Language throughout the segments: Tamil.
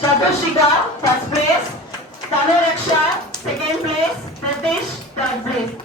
Chatushika, first place. Tanuraksha, second place. Pratish, third place.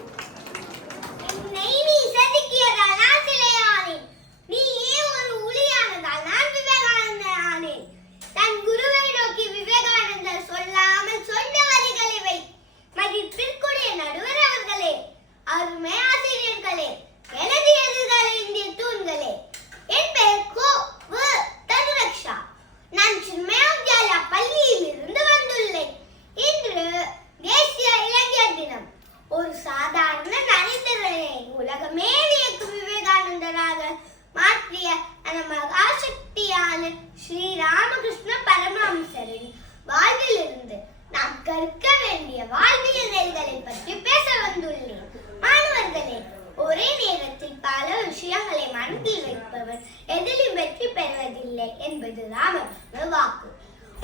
Sri Ramakrishna பரமஹம்சரின் வாழ்விலிருந்து நாம் கற்க வேண்டிய வாழ்வியல் நெறிகளை பற்றி பேச வந்துள்ளேன். மாணவர்களே, ஒரே நேரத்தில் பல விஷயங்களை மனதில் வைப்பவர் எதிலும் வெற்றி பெறுவதில்லை என்பது ராமகிருஷ்ண வாக்கு.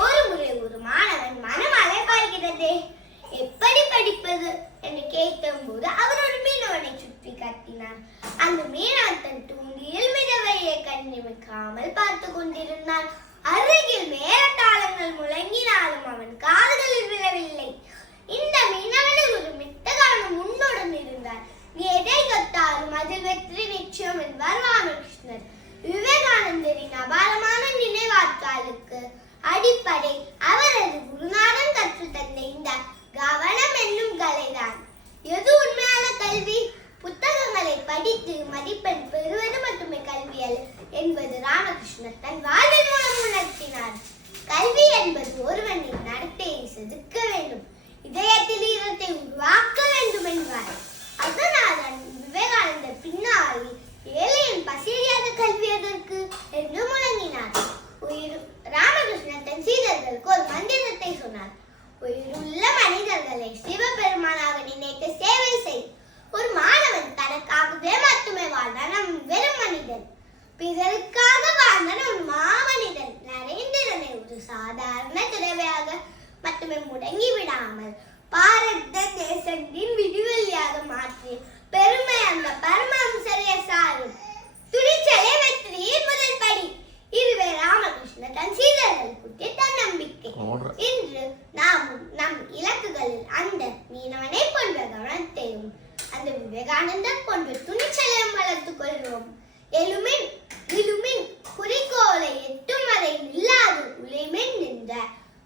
ஒரு முறை ஒரு மாணவன் மனம் அலைபாய்கிறதே, எப்படி படிப்பது என்று கேட்டபோது அவர் ஒரு மீனவனை சுற்றி காட்டினார். அந்த மீனவன் தன் தூண்டியில் மிதவையை கண்ணிமைக்காமல் பார்த்து கொண்டிருந்தான். அருகில் மேலத்தாளங்கள் முழங்கினாலும் அவன் காதுகளில் விழவில்லை. இந்த மீனவனில் ஒரு மித்த கவனம் உன்னுடன் இருந்தார். நீ எதை கத்தாலும் அதில் வெற்றி நிச்சயம் என்பார் ராமகிருஷ்ணர். விவேகானந்தரின் அபாரமான நினைவாற்றலுக்கு அடிப்படை அவரது குருநாதன் கற்றுத்தந்த இந்த கவனம் என்னும் கலைதான். எது உண்மையான கல்வி? புத்தகங்களை படித்து மதிப்பெண் பெறுவது மட்டுமே கல்வி அல்ல என்பது ராமகிருஷ்ணர் தன் வாழ்வின் மூலம் உணர்த்தினார். கல்வி என்பது ஒருவனின் நடத்தையை செதுக்க வேண்டும், இதயத்தில் ஈரத்தை உருவாக்க வேண்டும் என்பார். அதனால் விவேகானந்தர் பின்னால் ஏழையின் பசியாத கல்வி எதற்கு என்று முழங்கினார். ராமகிருஷ்ணர் தன் சீடர்களுக்கு ஒரு மந்திரத்தை சொன்னார். உயிருள்ள மனிதர்களை சிவபெருமானாக நினைத்து சேவை செய். ஒரு மாணவன் தனக்காகவே மட்டுமே வாழ்ந்தான் அவன் வெறும் மனிதன். பிறருக்காக வாழ்ந்தான் ஒரு மாமனிதன். நரேந்திரனை ஒரு சாதாரண துறவியாக மட்டுமே முடங்கி விடாமல் பாரத தேசத்தின் விடிவெளியாக மாற்றிய பெருமை அந்த பரமஹம்சரே சாரும். துணிச்சலே வெற்றியின் முதல் படி. இதுவே ராமகிருஷ்ணர் தன் சீடர்கள் கூட்டிய தன்னம்பிக்கை. இன்று நாம் நம் இலக்குகளில் அந்த மீனவனை போன்ற கவனத்தையும் அந்த விவேகானந்தர் போன்ற துணிச்சலையும் வளர்த்துக் கொள்வோம். எழுமின் விழுமின் குறிக்கோளை எட்டும் வரை நில்லாது உழைமின் நின்ற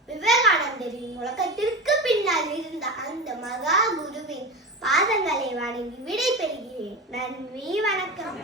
விவேகானந்தரின் முழக்கத்திற்கு பின்னால் இருந்த அந்த மகா குருவின் பாதங்களை வணங்கி விடை பெறுகிறேன். நன்றி, வணக்கம்.